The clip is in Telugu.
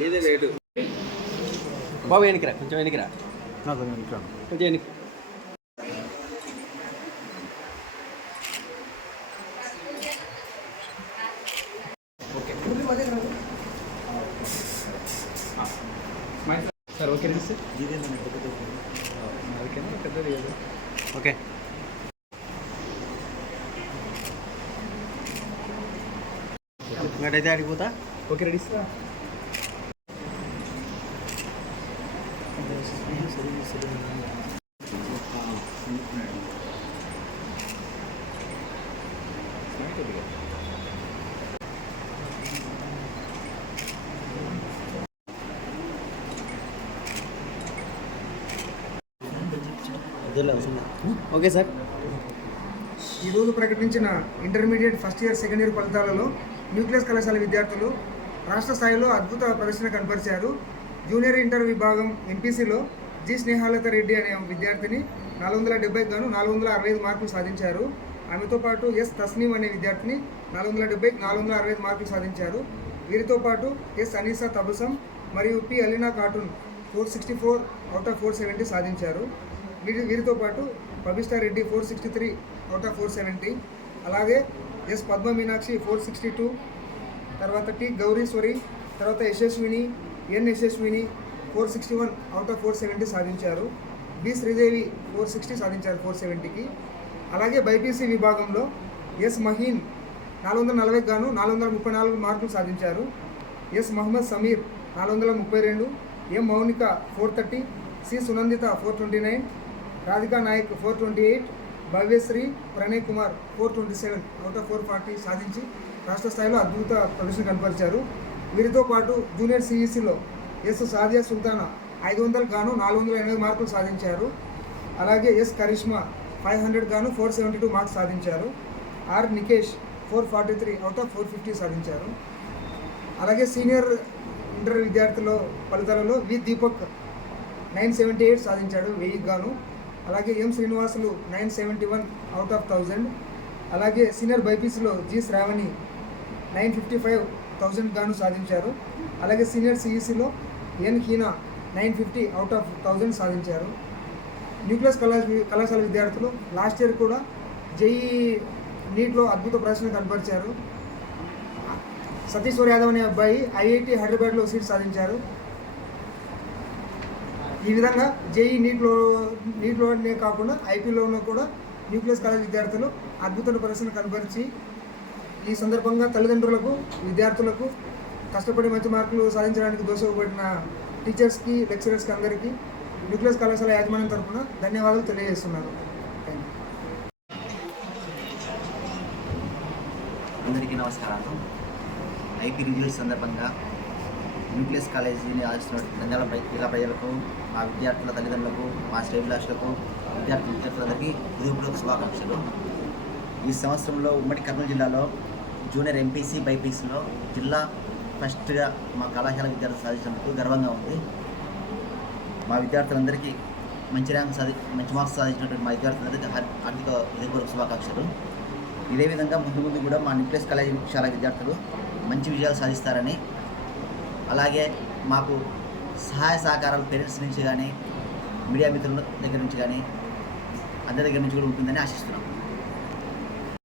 నీదే రేటు బాబు వెనక్కిరా, కొంచెం వెనక్కిరా, కొంచెం వెనక్కి. ఓకే సార్, ఓకే రండి సార్. ఓకేనా, పెద్దది కదా. ఓకే ఇంకటైతే అడిగిపోతా. Okay ready sir. Okay sir. ఈరోజు ప్రకటించిన intermediate first year, second year ఫలితాలలో న్యూక్లియస్ కళాశాల విద్యార్థులు రాష్ట్ర స్థాయిలో అద్భుత ప్రదర్శన కనపరిచారు. జూనియర్ ఇంటర్ విభాగం ఎంపీసీలో జి స్నేహాలత రెడ్డి అనే విద్యార్థిని 470 గాను 465 మార్కులు సాధించారు. ఆమెతో పాటు ఎస్ తస్నీం అనే విద్యార్థిని 470 465 మార్కులు సాధించారు. వీరితో పాటు ఎస్ అనీసా తబసం మరియు P Alina cartoon 464 out of 470 సాధించారు. వీరితో పాటు పబిస్తా రెడ్డి 463 అవుట్ ఆఫ్ 470, అలాగే ఎస్ పద్మ మీనాక్షి 462, తర్వాత టి గౌరీశ్వరి, తర్వాత యశస్విని, ఎన్ యశస్విని 461 అవుట్ ఆఫ్ 470 సాధించారు. బి శ్రీదేవి 460 సాధించారు 470కి. అలాగే బైపీసీ విభాగంలో ఎస్ మహీన్ 440 గాను 434 మార్కులు సాధించారు. S Mohammed Sameer 432, M Mounika 430, C Sunanditha 429, Radhika Nayak 428, Bhavyasri Pranay Kumar 427 out of 440 సాధించి రాష్ట్ర స్థాయిలో అద్భుత ప్రదర్శన కనపరిచారు. వీరితో పాటు జూనియర్ సిఈసిలో ఎస్ సాదియా సుల్తానా 500 గాను 480 మార్కులు సాధించారు. అలాగే ఎస్ కరిష్మా 500 గాను 472 మార్క్స్ సాధించారు. ఆర్ నికేష్ 443 అవుట్ ఆఫ్ 450 సాధించారు. అలాగే సీనియర్ ఇంటర్ విద్యార్థుల ఫలితాలలో వి దీపక్ 978 సాధించాడు 1000 గాను. అలాగే ఎం శ్రీనివాసులు 971 అవుట్ ఆఫ్ 1000. అలాగే సీనియర్ బైపీసీలో జి శ్రావణి 955 గాను సాధించారు. అలాగే సీనియర్ సిఈసిలో ఎన్ హీనా 950 అవుట్ ఆఫ్ 1000 సాధించారు. న్యూక్లియస్ కళాశాల విద్యార్థులు లాస్ట్ ఇయర్ కూడా జేఈ నీట్లో అద్భుత ప్రదర్శన కనపరిచారు. సతీశ్వర్ యాదవ్ అనే అబ్బాయి ఐఐటి హైదరాబాద్లో సీట్ సాధించారు. ఈ విధంగా జేఈ నీట్లోనే కాకుండా ఐపీలోనూ కూడా న్యూక్లియస్ కాలేజ్ విద్యార్థులు అద్భుత ప్రదర్శన కనపరిచి ఈ సందర్భంగా తల్లిదండ్రులకు, విద్యార్థులకు, కష్టపడి మంచి మార్కులు సాధించడానికి దోహదపడిన టీచర్స్కి, లెక్చరర్స్కి అందరికీ న్యూక్లియస్ కళాశాల యాజమాన్యం తరఫున ధన్యవాదాలు తెలియజేస్తున్నారు. అందరికీ నమస్కారాలు. ఐపీ రిజల్ట్స్ సందర్భంగా న్యూక్లియస్ కాలేజీని ఆశిస్తున్న నంద్యాల జిల్లా ప్రజలకు, మా విద్యార్థుల తల్లిదండ్రులకు, మా శ్రేభిలాషులకు, విద్యార్థులందరికీ హృదయపూర్వక శుభాకాంక్షలు. ఈ సంవత్సరంలో ఉమ్మడి కర్నూలు జిల్లాలో జూనియర్ ఎంపీసీ, బైపీసీలో జిల్లా ఫస్ట్గా మా కళాశాల విద్యార్థులు సాధించినందుకు గర్వంగా ఉంది. మా విద్యార్థులందరికీ మంచి మార్క్స్ సాధించినటువంటి మా విద్యార్థులందరికీ హార్దిక హృదయపూర్వక శుభాకాంక్షలు. ఇదే విధంగా ముందు కూడా మా న్యూక్లియస్ కళాశాల విద్యార్థులు మంచి విజయాలు సాధిస్తారని, అలాగే మాకు సహాయ సహకారాలు పేరెంట్స్ నుంచి కానీ, మీడియా మిత్రుల దగ్గర నుంచి కానీ, అందరి దగ్గర నుంచి కూడా ఉంటుందని ఆశిస్తున్నాం.